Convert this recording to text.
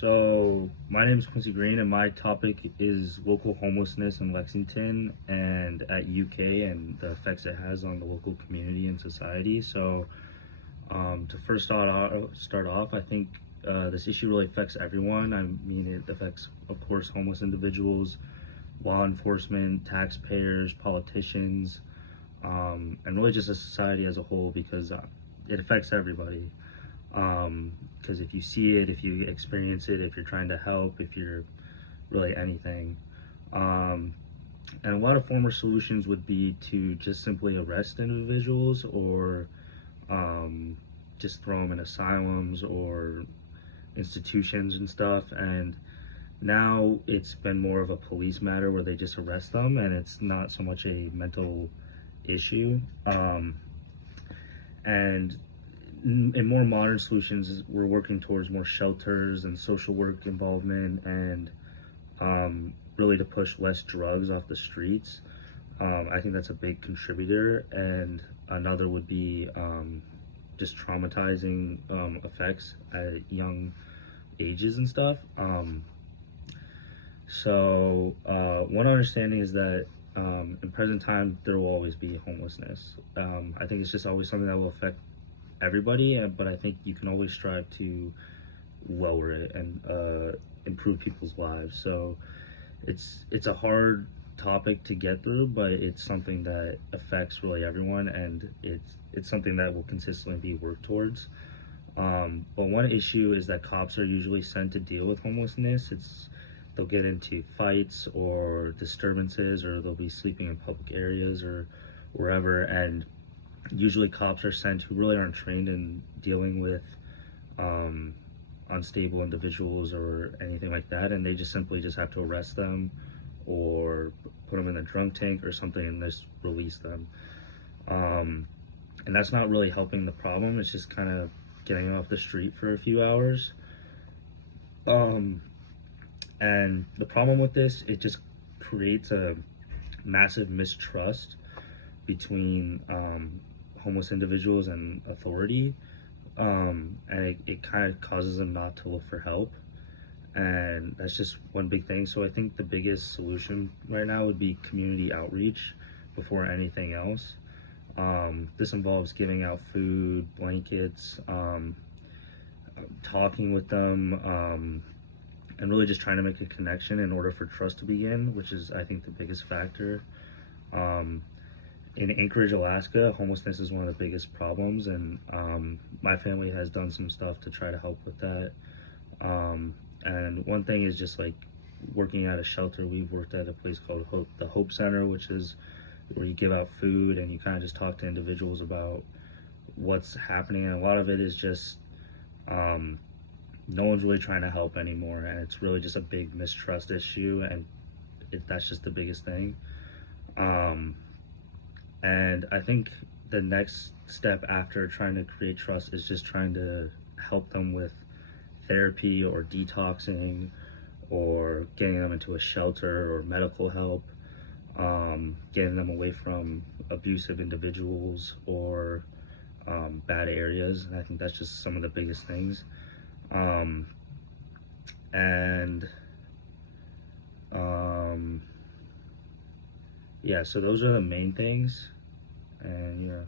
So, my name is Quincy Green, and my topic is local homelessness in Lexington and at UK and the effects it has on the local community and society. To first start off, I think this issue really affects everyone. I mean, it affects, of course, homeless individuals, law enforcement, taxpayers, politicians, and really just a society as a whole because it affects everybody. Because if you see it, if you experience it, if you're trying to help, if you're really anything. Um, and a lot of former solutions would be to just simply arrest individuals or um, just throw them in asylums or institutions and stuff. And now it's been more of a police matter where they just arrest them and it's not so much a mental issue. And in more modern solutions, we're working towards more shelters and social work involvement and really to push less drugs off the streets. I think that's a big contributor. And another would be just traumatizing effects at young ages and stuff. One understanding is that in present time, there will always be homelessness. I think it's just always something that will affect everybody, but I think you can always strive to lower it and improve people's lives. So it's a hard topic to get through, but it's something that affects really everyone, and it's something that will consistently be worked towards. But one issue is that cops are usually sent to deal with homelessness. They'll get into fights or disturbances, or they'll be sleeping in public areas or wherever, and usually cops are sent who really aren't trained in dealing with um, unstable individuals or anything like that, and they just simply just have to arrest them or put them in the drunk tank or something and just release them. And that's not really helping the problem. It's just kind of getting off the street for a few hours. Um, and the problem with this, it just creates a massive mistrust between homeless individuals and authority, and it kind of causes them not to look for help, and that's just one big thing. So I think the biggest solution right now would be community outreach before anything else. This involves giving out food, blankets, talking with them, and really just trying to make a connection in order for trust to begin, which is, I think, the biggest factor. um, in Anchorage, Alaska, homelessness is one of the biggest problems, and my family has done some stuff to try to help with that. And one thing is just like working at a shelter. We've worked at a place called the Hope Center, which is where you give out food and you kind of just talk to individuals about what's happening. And a lot of it is just um, no one's really trying to help anymore, and it's really just a big mistrust issue, and that's just the biggest thing. Um, And I think the next step after trying to create trust is just trying to help them with therapy or detoxing or getting them into a shelter or medical help, getting them away from abusive individuals or bad areas. And I think that's just some of the biggest things. Um, and um, yeah, so those are the main things. And yeah.